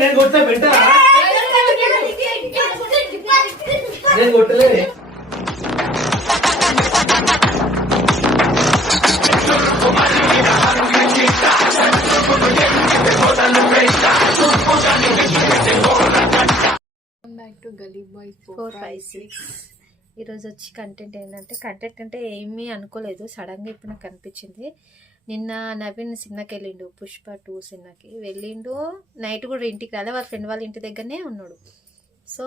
నేను కొట్టా పెట్టా నేను కొట్టలే బ్యాక్ టు గలీ బాయ్స్ 456. ఈరోజు వచ్చి కంటెంట్ ఏంటంటే కంటెంట్ అంటే ఏమీ అనుకోలేదు, సడన్గా ఇప్పుడు నాకు కనిపించింది. నిన్న నవీన్ సినిమాకి వెళ్ళిండు, పుష్ప 2 సినిమాకి వెళ్ళిండు. నైట్ కూడా ఇంటికి రాలే, వాళ్ళ ఫ్రెండ్ వాళ్ళ ఇంటి దగ్గరనే ఉన్నాడు. సో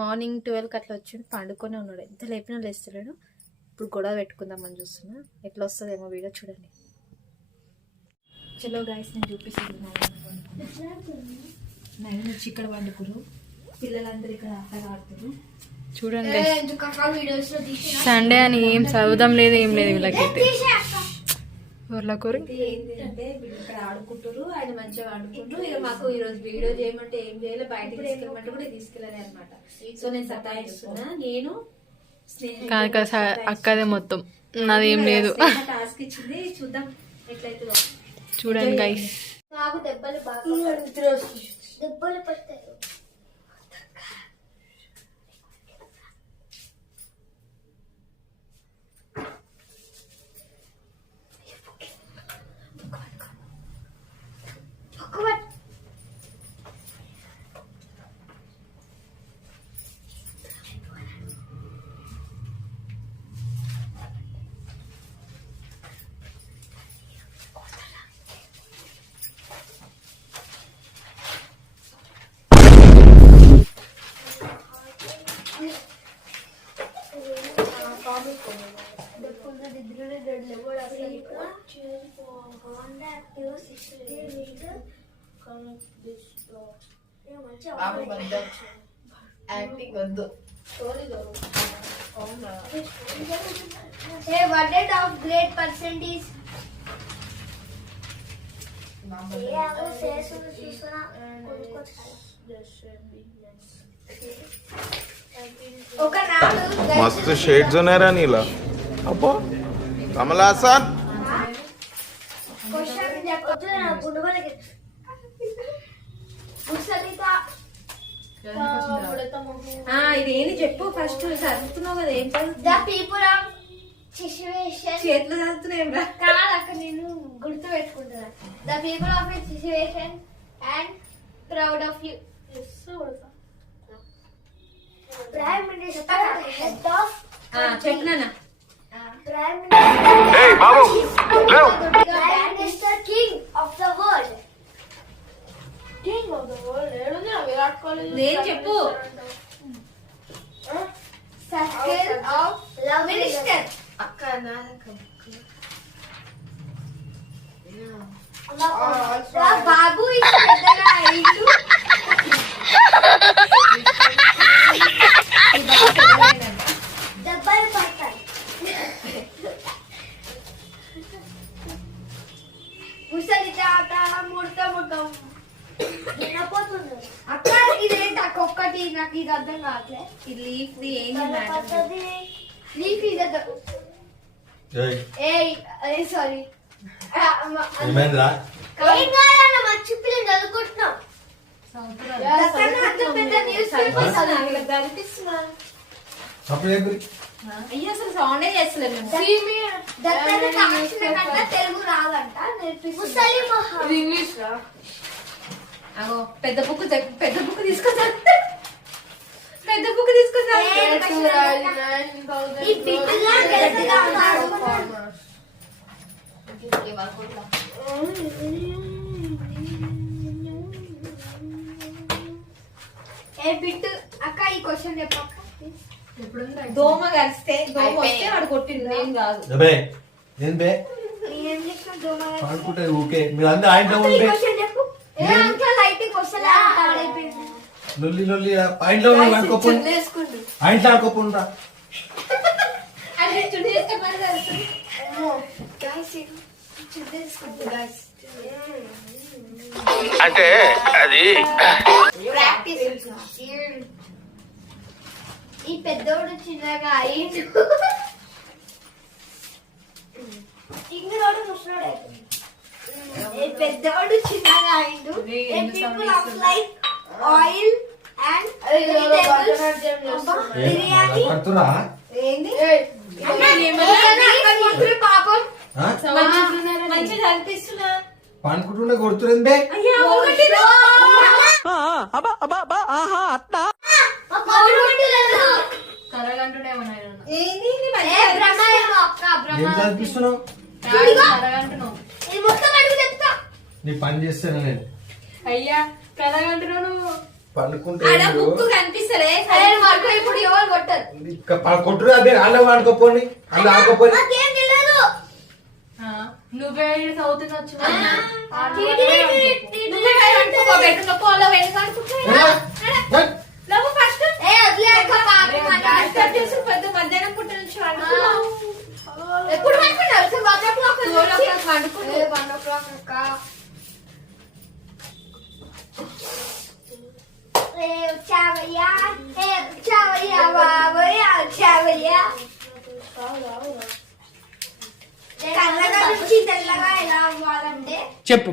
మార్నింగ్ 12కి అట్లా వచ్చి పండుకొనే ఉన్నాడు. ఎంత లేపినా లేస్తలేడు. ఇప్పుడు గొడవ పెట్టుకుందామని చూస్తున్నా, ఎట్లా వస్తుందేమో వీడియో చూడండి. చలో గాయస్, నేను చూపిస్తున్నాను. నవీన్ వచ్చి ఇక్కడ పండుకురు, పిల్లలందరూ ఇక్కడ ఆటగా ఆడుతారు. చూడండి సండే అని ఏం చదువుదాం లేదు, ఏం లేదు వీళ్ళకైతే. ఏంటంటే ఇక్కడ ఆడుకుంటారు, ఆయన మంచిగా ఆడుకుంటారు. ఇక మాకు ఈ రోజు వీడియో చేయమంటే ఏం చేయాలి, బయటకు తీసుకెళ్ళమంటే కూడా తీసుకెళ్ళాలి అనమాట. సో నేను సతాయిస్తున్నా. నేను అక్కదే మొత్తం నాది ఏం లేదు. టాస్క్ ఇచ్చింది, చూద్దాం ఎట్లయితే. చూడండి గైస్, నాకు దెబ్బలు బాగా దెబ్బలు పడతాయి. యాక్టింగ్ వద్దు. What rate of grade percentage? मस्त शेड्स ఉన్నాయరా నీలా. అబ్బో కమలాసన్ క్వశ్చన్ చెప్పొచ్చు నా గుండుగలకి ముసలితా ఇది ఏంటి చెప్పు ఫస్ట్. చదువుతున్నావు కదా, ఏం చదువు? The people of situation. చేతులు చదువుతున్నాయి రా. కాదు అక్కడ నేను గుర్తు పెట్టుకుంటున్నా. The people of situation and proud of you. Prime minister head of చెప్పినా prime minister king of the world. King of the world ఏడుంది విరాట్ కోహ్లీ. నేను చెప్పు. Circle of love minister. అక్క బాబు పెద్దగా అయిండు. దెబ్బలు పడతాయి. ముసలి తాత ముడత ముడతాం వినపోతుంది. అక్క ఇదేంటి అక్క ఒక్కటి, నాకు ఇది అర్థం కావట్లే. ఈ లీఫ్ ది ఏంటి? లీఫ్ ఇది సారీ ఏమైందిరా? ఏం కాదన్న మంచి పిల్లలు చదువుకుంటున్నాం. అప్పుడు అయ్యో అసలు సౌండే చేస్తలేదు. తెలుగు రాదంట, నేర్పిస్తుంది. ఇంగ్లీష్ రా. అగో పెద్ద బుక్ తీసుకొచ్చా. పెద్ద బుక్ తీసుకొచ్చా. ఏ బిట్ అక్క ఈ క్వశ్చన్ చెప్పక్క. దోమ కలిస్తే దోమ వస్తే వాడు కొట్టింది, నేను కాదు. ఏం బే ఏం చేసిన దోమ అనుకుంటే ఊకే మీరు అందరూ ఆయన ఉంటే చెప్పు. ఏ అంకుల్ లైటింగ్ క్వశ్చన్ అయిపోయింది. లొల్లి లొల్లి ఆయనలో అనుకోపు, ఆయనలో అనుకోకుండా అది చున్నీ వేస్తే మరి తెలుస్తుంది. అంటే అది ప్రాక్టీస్ ఈ పెద్దోడు చిన్నగా అయిండు. ఇంకోడు ముసలోడు అవుతుంది. ఈ పెద్దోడు చిన్నగా అయిండు. People of like oil and biryani. పడుతురా ఏంది పాపం మంచిగా అనిపిస్తున్నా. పనుకుంటుండే కొడుతురిందే. ఏంది ఏం చదివిస్తున్నావు? ఇది మొత్తం అడుగు చెప్తా. నీ పని చేస్తాను నేను. అయ్యా కలగంటున్నాను. పనుకుంటే ఆడ బుక్ కనిపిస్తలే. ఇప్పుడు ఎవరు కొట్టారు? కొట్టురా అదే అల్ల ఆడుకోపోని అల్ల ఆడుకోపోని. నాకేం తెలియదు. నువ్వే చదువుతున్నచ్చు. మధ్యాహ్నం పుట్ట నుంచి ఎప్పుడు పడుకున్నారు? 1 o'clock. కళ్ళగా నుంచి తెల్లగా ఎలా అవ్వాలంటే చెప్పు.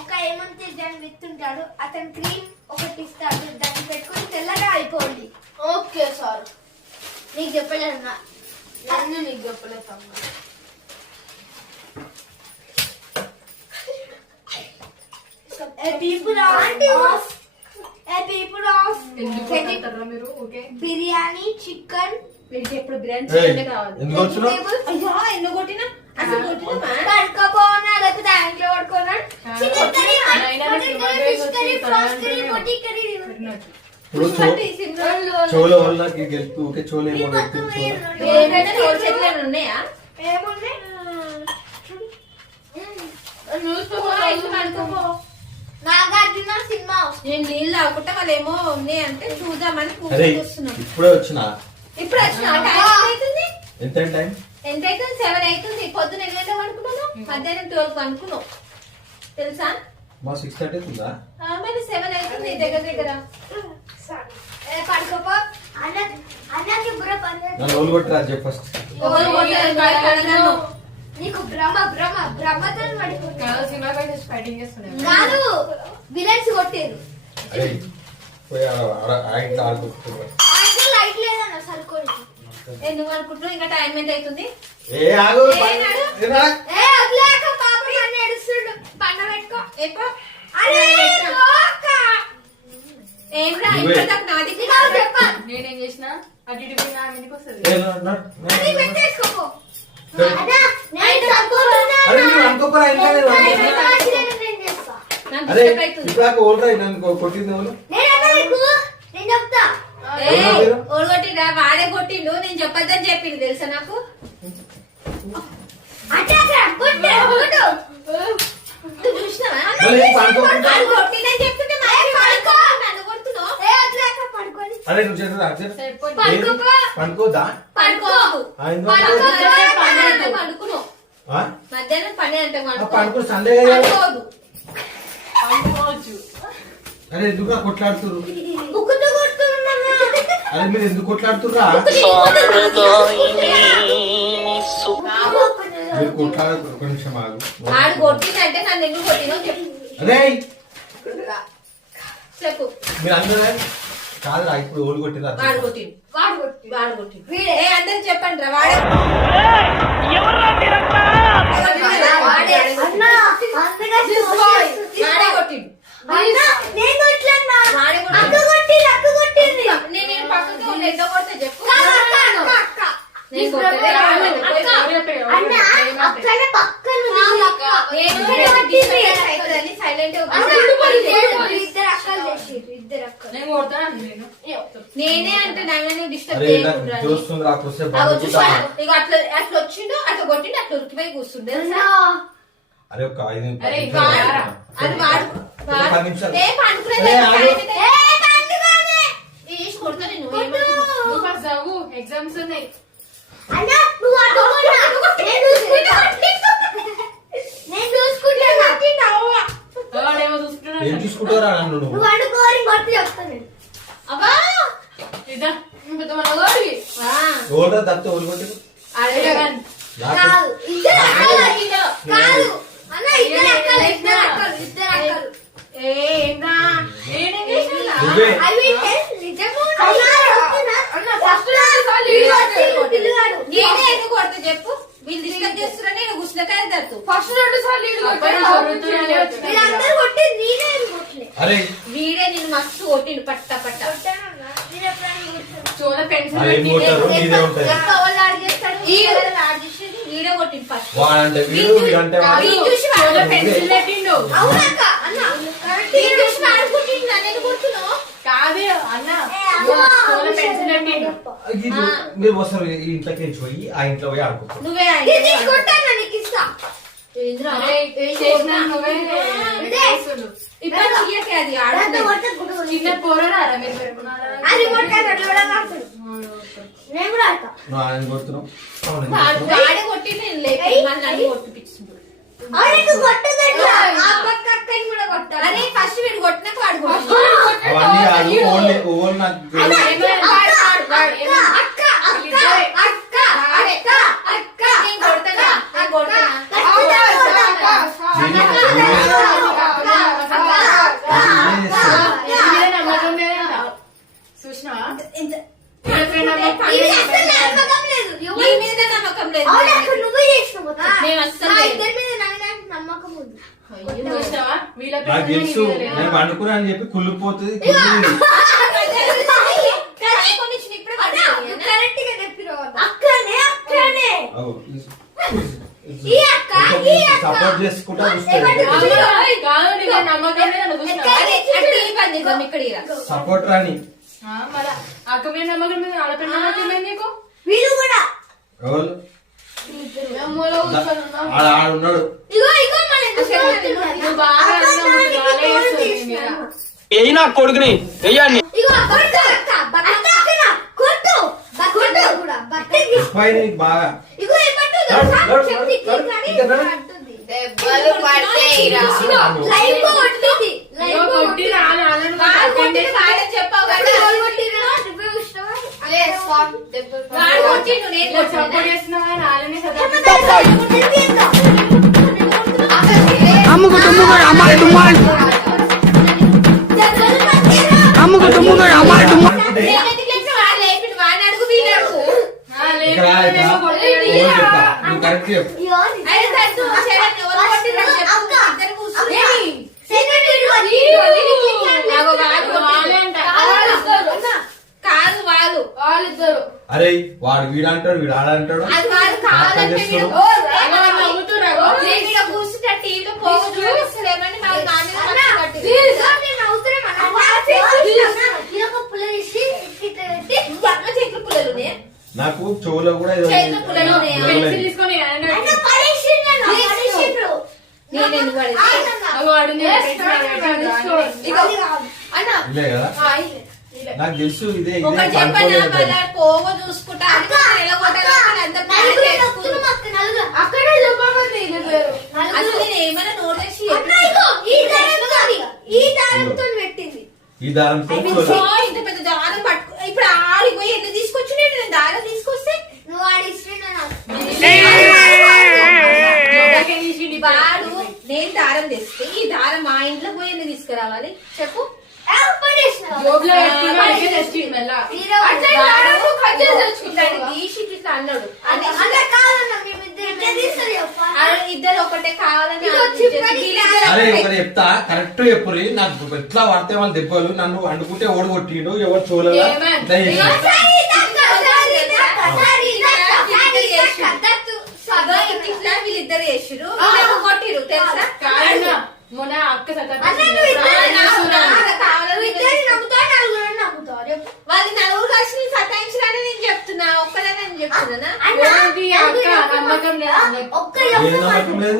ఒక ఏమంటే దాన్ని విత్తుంటాడు, అతను క్రీమ్ ఒకటి ఇస్తాడు, దాన్ని పెట్టుకొని తెల్లగా అయిపోండి. ఓకే సార్, నీకు చెప్పలేదన్నా. నన్ను నీకు చెప్పలేదు. మీరు ఓకే బిర్యానీ చికెన్ ఎప్పుడు బిర్యానీ ఎందుకు వచ్చినావు? అయ్యా ఎందుకు కొట్టినా? అసలు కొట్టినా పడుకోపోనా లేకపోతే దాంట్లో పడుకోనా? ఇప్పుడు చోలో వల్ల గెలుపు ఓకే చోలో ఏమో వ్యక్తి ఉన్నాయా? ఏమున్నాయి? నాగార్జున సినిమా నేను నీళ్ళు తాగుకుంటా వాళ్ళు ఏమో ఉన్నాయి అంటే చూద్దామని అరే కూర్చున్నాం. ఇప్పుడే వచ్చినా. ఇప్పుడు వచ్చిన టైం అవుతుంది. ఎంత టైం? ఎంత అవుతుంది? 7 అవుతుంది. పొద్దున 8 గంటలకు అనుకున్నాను, మధ్యాహ్నం 12 అనుకున్నావు తెలుసా? మా 6:30 అవుతుందా? మరి 7 అవుతుంది దగ్గర. పడుకోపో అన్నకి బుర్ర పని. నన్ను ఓలు కొట్టరా చెప్పు ఫస్ట్. నీకు భ్రమతో పడిపోతుంది. సినిమా ఫైటింగ్ చేస్తున్నాయి. కాదు విలన్స్ కొట్టేది. అరే పోయి ఇంట్లో ఆడుకుంటున్నా. లైట్ లేదన్న సరుకొని. ఎందుకు అనుకుంటున్నావు? ఇంకా టైం ఎంత అవుతుంది? ఏ ఆగు. ఏనా? వదిలేక పాపం నన్ను ఏడుస్తుండు. పండ పెట్టుకో. ఎప్పుడు అరే కోక. ఏంట్రా ఇప్పుడు దాకా నాది నీకు చెప్పాను. నేనేం చేసినా అటు ఇటు పోయినా ఇంటికి వస్తుంది. ఏ అది పెట్టేసుకోపో. ఏ. అన్నా నేను చదువుతున్నా. అరే నువ్వు అనుకోపరా ఇంట్లో నేను అనుకోపరా. నేను చేస్తా. నాకు అరే డిస్టర్బ్ అవుతుంది. ఇప్పుడు దాకా ఓల్రా నన్ను కొట్టింది ఎవరు? నేనన్నా నీకు నేను చెప్తా. ఓడగొట్టిండా? వాడే కొట్టిండు. నేను చెప్పొద్దని చెప్పిండు తెలుసా నాకు. అట్లా కొట్టు కొట్టు. నువ్వు చూసినావా? మళ్ళీ ఏం పడుకోకుండా? వాడు కొట్టిండని చెప్తుంటే మరి పడుకో. నన్ను కొడుతున్నావు. వదిలేక పడుకొని. అరే నువ్వు చేతురా పడుకోపో. పడుకోదా? పడుకోకు. పడుకున్నావు. మధ్యాహ్నం 12 గంటలకు పడుకో సండే కదా. పడుకోదు. పండుకోవచ్చు. అరే ఎందుకు కొట్లాడుతురు? బుక్కుతో కొడుతున్నాను. అరే మీరు ఎందుకు కొట్లాడుతుర్రా? మీరు కొట్లాడు ఒక నిమిషం ఆగు. వాడు కొట్టిందంటే నన్ను ఎందుకు కొట్టినో చెప్పు. అరే చెప్పు. మీరు అందరూ కాదురా ఇప్పుడు ఓలు కొట్టిరా? వాడు కొట్టిండు. వాడు కొట్టిండు. వీడే. అందరికి చెప్పండి రా. వాడే వాడే. అన్నా అందుగా వాడే కొట్టిండు. అన్నా నేను కొట్టలేనా? వాడే అక్క కొట్టిండు. కొట్టింది. నేను పక్కకి వాళ్ళు ఎంత కొడితే చెప్పు. అక్క నేను కొట్టలే. అన్నా అక్కడ పక్కన సైలెంట్ ఇద్దరు అక్కలు. నేను కొడతాను నేను. నేనే అంటే నాయన డిస్టర్బ్ అరే చేయకుండా చూస్తుంది రా కొద్దిసేపు ఇక పడుకుంటా. అట్లా అట్లా వచ్చిండు, అట్లా కొట్టిండు, అట్లా ఉరికిపోయి కూర్చుండే తెలుసా? అరే ఒక 5 అరే, నిమిషాలు. అది వాడు ఒక 10 నిమిషాలు. ఏ పండుకునేది ఏ, ఆగు. వేసి కొడతా నేను. నువ్వు ఫస్ట్ చదువు. ఎగ్జామ్స్ ఉన్నాయి. అన్నా నువ్వు అడ్డుకోనా? నేను చూసుకుంటా. వాడేమో చూసుకుంటున్నాడు. ఏం చూసుకుంటారా నన్ను నువ్వు? నువ్వు అడ్డుకోని కొట్టి చెప్తాను. అబ్బా ఇదా పెద్ద మనోడి ఎవరు దత్త ఎవరు కొట్టారు? అడగన్ నాకు కాదు ఇద్దరు అక్కలు కాదు అన్న ఇద్దరు అక్కలు ఇద్దరు అక్కలు ఏందా ఏనే చేసినా నువ్వే అవి నిజంగా అన్న ఫస్ట్ పిల్లగాడు నేనే ఎందుకు కొడతా చెప్పు? వీళ్ళు డిస్టర్బ్ చేస్తున్నా నేను గుస్లకాయ తత్తు. ఫస్ట్ 2 సార్లు ఇల్లు వీళ్ళందరూ కొట్టి నేనే కొట్టలే అరే వీడే నేను మస్తు కొట్టిండు పట్ట పట్ట. కొట్టానన్నా నేను ఎప్పుడైనా కొట్టాను చోల పెన్సిల్ అరే ఏం కొట్టారు మీదే ఉంటాయి. ఎక్క వాళ్ళు ఆడిచేస్తాడు ఈ ఈ ఆడిచేది వీడే కొట్టిండు ఫస్ట్. వాడంటే వీడు వీడంటే వాడు. వీడు చూసి చోల పెన్సిల్ పెట్టిండు అవునక్క అన్న వీడు చూసి ఆడుకుంటున్నా నేను కొడుతున్నావు. కాదే అన్న చోల పెన్సిల్ పెట్టిండు ఇది మీరు వస్తారు ఈ ఇంట్లోకి పోయి ఆ ఇంట్లో పోయి ఆడుకోవచ్చు. నువ్వే ఇది కొట్టాను నీకు ఇస్తా ఏంద్రా? అరే చేసినా నువ్వే చేస్తుడు ఇప్పుడు చెయ్యకే అది దాంతో ఆడు. కొడితే గుడ్డు కొడుతుంది. చిన్న పోరాడారా మీరు పెట్టుకున్నారా అది కొట్టాను అట్లా కూడా ఆడతాడు నేను కూడా ఆడతా నువ్వు ఆయన కొడుతున్నావు అవును, నేను వాడు కొడుతున్నా. వాడే కొట్టి నేను లేక మళ్ళీ నన్ను కొట్టిపించిండు. అరే నువ్వు కొట్టదట్లా ఆ పక్క అక్కని కూడా కొట్టాలి అరే ఫస్ట్ వీడు కొట్టినాక వాడు కొట్టినాడు. అవన్నీ కాదు ఓన్లీ ఓన్లీ నాకు తెలియదు. అక్క అక్క అక్క అక్క అక్క నేను కొడతానా? నేను కొడతానా? నేను- చూసినావా ఇంత- ఫ్రెండ్ ఇది అస్సలు నమ్మకం లేదు నీ మీద నమ్మకం లేదు. అవును అక్క నువ్వే చేసినావు కదా. నేను అస్సలు నా లేదు. ఇద్దరి మీద నాకు నమ్మకం ఉంది చూసినావా వీళ్ళ నాకు తెలుసు నేను వండుకున్నా అని చెప్పి కుళ్ళిపోతుంది కుళ్ళింది. కానీ కొన్ని చిన్న ఇప్పుడే పడుతుంది. కరెక్ట్ గా చెప్పినావు అక్కనే అక్కనే అవు, ఈ అక్క ఈ అక్క సపోర్ట్ చేసుకుంటా చూస్తాడు. కాదు నీకు నమ్మకం లేదు నువ్వు చూసినావా? అంటే ఈ పని చేద్దాం ఇక్కడ ఇలా. సపోర్ట్ రాని మళ్ళా అక్క మీద నమ్మకం మీద ఆడపిల్ల నమ్మకం లేదు నీకు వీడు కూడా ఎవరు మూల కూర్చొని ఉన్నావు. ఆడ ఆడున్నాడు. ఇగో ఇగో మన ఎందుకు కొడుతున్నారు? నువ్వు బాగా అక్క అన్నావు, దానికి బాగా ఫోన్ చేస్తావు చేసినా. నీ మీద. ఏ నా కొడుకుని వెయ్యండి. ఇగో కొట్టు అక్క అక్క అక్కన కొట్టు కొట్టు కూడా బట్టకి పైన నీకు బాగా ఇగో ఏమంటూ తెలుసా నడు, చెప్తి నడు, కానీ ఇక్కడ నడు. అంటుంది దెబ్బలు పడతాయిరా. లైవ్ లో కొట్టింది లైవ్ ఇగో లో కొట్టి రాను ఆలను వాడు కొట్టిండు వాడని చెప్పావు కదా. కొట్టింది కొట్టిరా నువ్వే చూసినావా వాడు కొట్టిండు నేను కొట్టినా. సపోర్ట్ చేస్తున్నావా ఆలనే కదా అమ్ముకు తుమ్ముకు అమ్మాయి డుమ్మాన్ అమ్ముకు తుమ్ముకు అమ్మాయి డుమ్మాన్. నేను ఎందుకు లేచిన వాడు లేపిండు. వాడిని అడుగు వీడిని అడుగు. ఇక్కడ ఇక్కడ ఓవర్ చెప్తా నువ్వు కరెక్ట్ చెప్పు. అరే సత్తు శరణ్ ఎవరు కొట్టిండ్రని చెప్పు. ఇద్దరు కూర్చొని. అగో వాడు వాళ్ళే కొట్టిండు. అంట కాదు వాడు. వాళ్ళిద్దరు అరే వాడు వీడంటాడు వీడు ఆడంటాడు. అది వాడు కావాలంటే వీడు అగో వాళ్ళు నవ్వుతున్నారు. నేను ఇక్కడ కూర్చుంటే టీవీలో పోగు చూపిస్తలేమని నాకు నా మీద పట్టు పట్టింది. ఎట్లా చేతులు పుల్లలు ఉన్నాయి? నాకు చెవులో కూడా ఏదో చేతులు పుల్లలు ఉన్నాయా? పెన్సిల్ తీసుకొని ఆయన నేను ఎందుకు పడేది? అగో అడుగు ఇగో. అన్న ఇలే కదా నాకు తెలుసు ఇదే ఇదే ఒకటి చెప్పనా పడుకోలేదు. మళ్ళా పోగో చూసుకుంటా అని నిలగొట్టాలి అంత ప్లాన్ చేసుకుంటా. అక్కడే చెప్పమంది ఇది పేరు అసలు నేను ఏమైనా నోట్ చేసి పెట్టింది ఈ దారంతో సో ఇంత పెద్ద దారం పట్టుకో. ఇప్పుడు ఆడిపోయి ఎట్లా తీసుకొచ్చి నేను దారం తీసుకొస్తే నువ్వు ఆడి ఇష్టం వాడు నేను దారం తెస్తే ఈ దారం మా ఇంట్లో పోయి ఎన్ని తీసుకురావాలి చెప్పు. జోబులో పెట్టుకుని అయితే తెచ్చిండు మెల్ల. అట్లా వాడు కట్ చేసి తెచ్చుకుంటాడు. తీసి ఇట్లా అన్నాడు. ఇద్దరు ఒకటే కావాలని ఇదిగో ఆలోచించేసి చిప్పని వీళ్ళిద్దరు అరే ఒకటే. ఒకటి చెప్తా కరెక్ట్ చెప్పురి నాకు ఎట్లా పడితే వాళ్ళు దెబ్బలు నన్ను వండుకుంటే ఓడి కొట్టిండు ఎవరు చూడలే ఏమన్? ఇట్లా చేసిండు. సదా ఇట్లా వీళ్ళిద్దరు చేసిరు. వీళ్ళేమో కొట్టిరు తెలుసా? కాదన్న, మొన్న అక్క వాళ్ళు నలుగురు కలిసి సతాయించడానికి నేను చెప్తున్నా. ఒక్కదాన్ని నేను చెప్తున్నా. నమ్మకం లేదు అన్నట్టు. ఏం నమ్మకం లేదు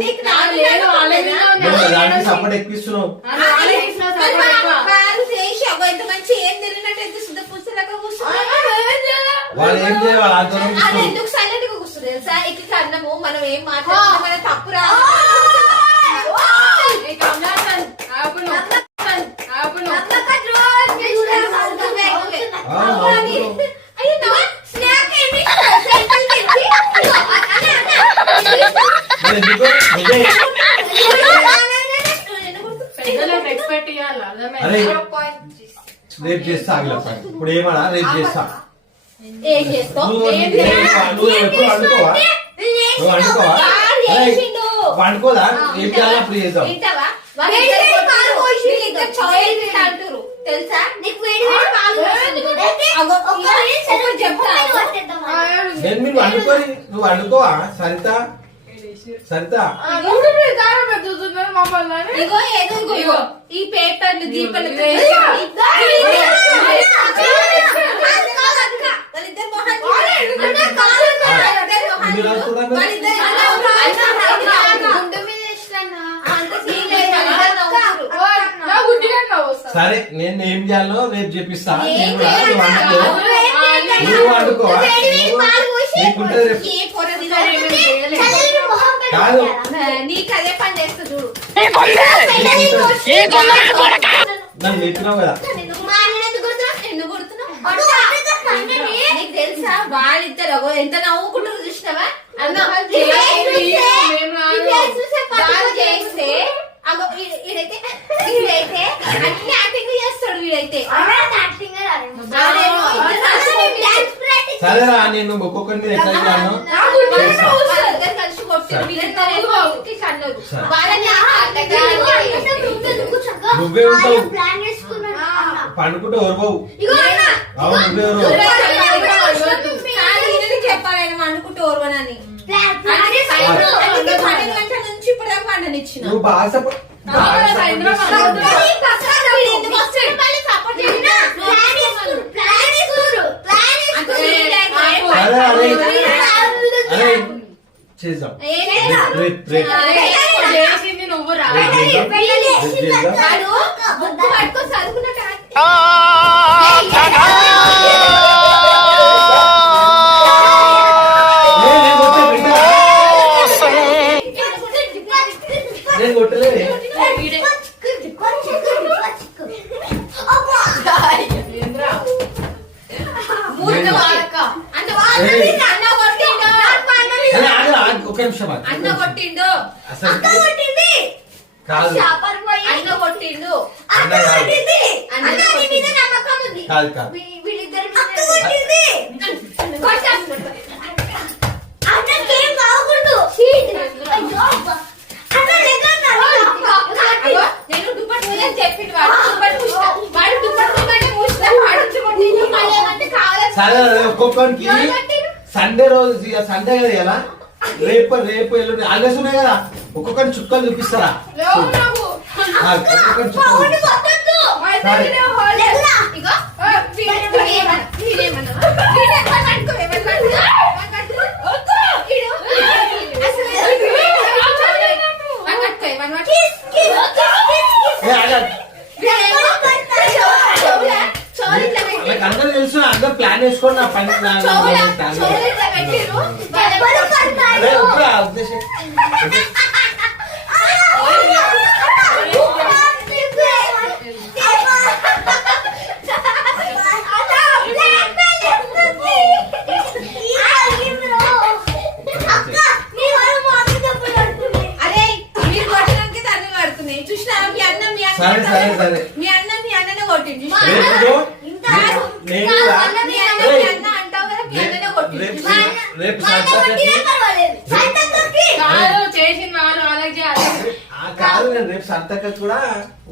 లేదు వాళ్ళే మీద ఉంది. నువ్వు దానికి సపోర్ట్ ఎక్కిస్తున్నావు. వాళ్ళే చేసిన support ఎక్కువ. వాళ్ళు చేసి అబ్బా ఇంత మంచి ఏం తెలియనట్టు ఎంత శుద్ధ పుస్తకంగా కూర్చున్నారు. వాళ్ళు ఏం చేయాలి వాళ్ళ ఆందోళన అది కూర్చోరు. ఎందుకు సైలెంట్ గా కూర్చున్నారు తెలుసా? ఇట్లా అన్నము మనం ఏం మాట్లాడుతున్నాం మన తప్పు రాదు. ఏ కమలాసన్, ఆపు నువ్వు. ఆపు నువ్వు. ఆ, నవ్వుతున్నావు. ఎందుకు? నువ్వే. పెద్దలకు ఎక్స్పెక్ట్ ఇవ్వాలి అరే అర్థమైంది. రేపు చేస్తా ఆగిలప్ప ఇప్పుడు ఏమన్నా రేపు చేస్తా ఏం చేస్తావు నువ్వు ఎప్పుడు వండుకోవా నువ్వు వండుకోవా అరే, వండుకోదా ఏం చేయాలి అప్పుడు చేద్దాం తింటావా తెలుసా నీకు వేడి వేడి పాలు పోస్తుంది. ఒకటి చెప్తా. నేను మీరు వండుకోని నువ్వు వండుకోవా సరిత సరిత ఇగో ఏదో ఇగో ఈ పేపర్లు దీపాలు ఇన్ని రోజులు కూడా సరే నేను ఏం చేయాలో రేపు చెప్పిస్తా నేను కూడా నువ్వు వండుకో నువ్వు వండుకోవా నీకుంటే రేపు కాదు నీకు అదే పని చేస్తా చూడు నన్ను చెప్పినావు కదా ఎందుకు కొడుతున్నావు నీకు తెలుసా వాళ్ళిద్దరు అగో ఎంత నవ్వుకుంటారు చూసినావా అన్న వాళ్ళు చేస్తే అగో వీడైతే అన్ని యాక్టింగ్ చేస్తాడు వీడైతే సరేరా నేను ఒక్కొక్కరి మీద ఎట్లా చేయాలో కలిసి కొట్టారు వాళ్ళని నువ్వే ఉంటావు ప్లాన్ చేసుకున్నాను. పండుకుంటే ఓర్వవు ఇగో అన్న, అవును నువ్వే ఓర్వవు చెప్పాలి ఆయన అనుకుంటే ఓర్వనని ప్లాన్ అందుకే 12 గంటల నుంచి ఇప్పటిదాకా వండనిచ్చిన నువ్వు బాగా సపోర్ట్ అరే చేద్దాం రేపు రేపు చేసింది నువ్వు రా. బుక్ పట్టుకొని చదువుకున్న నేను కొట్టలేదు ఒక నిమిషం ఆగు. అన్న కొట్టిండు అసలు కాదు అన్న కొట్టిండు అన్న కాదు కాదు కాదు వీళ్ళిద్దరి అన్నకేం కాకూడదు. నేను దుప్పటి మూయని చెప్పిండు వాడు దుప్పటి మూసినా వాడు దుప్పటి మూయమంటే మూసినా వాడు వచ్చి కొట్టిండు మళ్ళీ ఏమంటే కావాలని సరే ఒక్కొక్కరికి సండే రోజు ఇక సండే కదా ఇలా రేపు రేపు ఎల్లుండి ఆగస్ట్ ఉన్నాయి కదా ఒక్కొక్కరి చుక్కలు చూపిస్తారా ఒక్కొక్కరి చుక్కలు సరే ఏ ఆగండి. నాకు అందరూ తెలుసు అందరూ ప్లాన్ వేసుకొని నా పని అదే ఇప్పుడు ఆ ఉద్దేశం అరే మీరు కొట్టడానికి తన్ని పడుతున్నాయి చూసినా మీ అన్నం మీ సరే సరే సరే మీ అన్నం మీ అన్ననే కొట్టింది నేను రేపు కాదు చేసింది వాళ్ళు అలాగే చేయాలి. కాదు నేను రేపు సంతక కూడా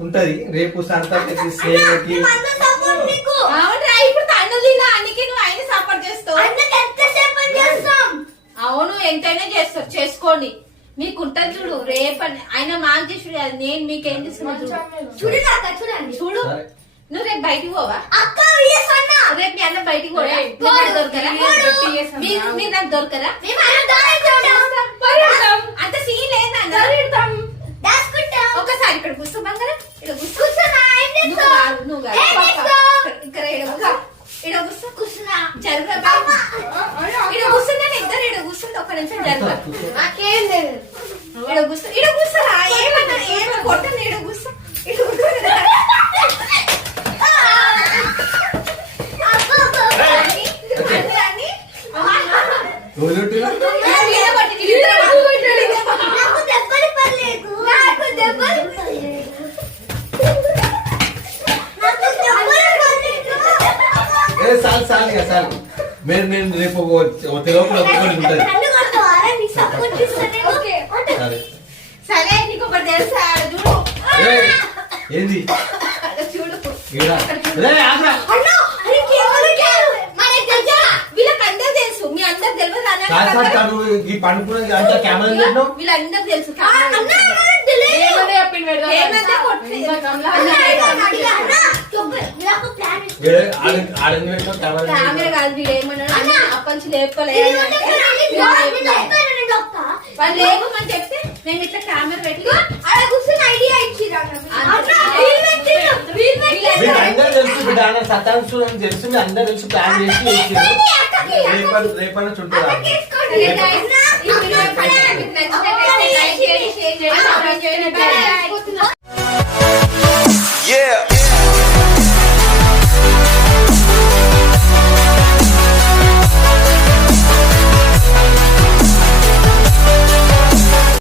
ఉంటది రేపు సంతకకి స్నేహకి అవునరా ఇప్పుడు తన్ను తిన్నా అందుకే నువ్వు ఆయన సపోర్ట్ చేస్తావు అవును ఎంతైనా చేస్తారు చేసుకోండి మీకు ఉంటుంది చూడు రేపని ఆయన మాకు చేసుడు కాదు నేను మీకేం చేస్తున్నా చూడండి చూడు సరే. నువ్వు రేపు బయటికి పోవా అక్క రేపు మీ అన్న బయటికి పోవా ఏయ్, మీరు నాకు దొరకరా గట్టి చేస్తాం. మీరు నాకు దొరకరా మేము పరిగెడతాం. అంత సీన్ లేదన్న దాచుకుంటాం. ఒకసారి ఇక్కడ కూర్చోబాం కదా ఇక్కడ కూర్చో కూర్చున్నా, ఏం నువ్వు చేస్తావ్? కాదు, నువ్వు కాదు. ఏం పక్క. చేస్తావ్? ఇక్కడ ఈడ కూర్చో. ఈడ కూర్చో. కూర్చున్నా. జరుగు బాబు. ఈడ కూర్చున్నాను ఇద్దరు ఈడ కూర్చుంటే ఒక్క నిమిషం జరుగు నాకేం లేదు. ఈడ కూర్చో ఈడ కూర్చోరా ఏమన్నా ఏమో కొట్టను ఈడ కూర్చో ఈడ కూర్చో రోజు ఈడ కొట్టి, ఈడ కొట్టి. నేను రేపు తెలుగులో ఒప్పుకొని ఉంటుంది. నన్ను కొడతావా? నీ సపోర్ట్ ఇస్తానే. ఓకే సరే సరే నీకు ఒకటి తెలుసా? ఆడ చూడు. ఏయ్, ఏంది ఆడ చూడు. ఈడ. ఏయ్, ఆగ్రా. అన్నా, అరే కేవలం కేవలం. మనకి తెలుసా? వీళ్ళకి అందరూ తెలుసు. మీ అందరూ తెలియదు అన్న. కాదు కాదు ఈ పండుకున్న అంతా కెమెరా పెట్టినావు. వీళ్ళందరూ తెలుసు. అన్న మనకి తెలియదు. ఏమన్నా చెప్పిండు పెడదాం. ఏమంటే కొట్టి. ఇంకా కమలా అన్న అన్న అన్న చెప్పు. వీళ్ళకు ప్లాన్ ఇస్తా. ఏడే, ఆడని పెట్టినావు కెమెరా. కెమెరా కాదు వీడు ఏమన్నాడు అన్న అప్పంచి లేపుకోలేదు వాళ్ళు లేపమని చెప్తే నేను ఇట్లా కెమెరా పెట్టి అలా కూర్చొని ఐడియా ఇచ్చిరా మీకు అందరూ తెలుసు బిడ్డ సతాంశు అని తెలుసు. మీ అందరూ తెలుసు ప్లాన్ చేసి ఇచ్చారు. రేపన్న చుట్టూ రాదు. ఈ వీడియో నచ్చితే లైక్ చేయండి, షేర్ చేయండి, కామెంట్ చేయండి.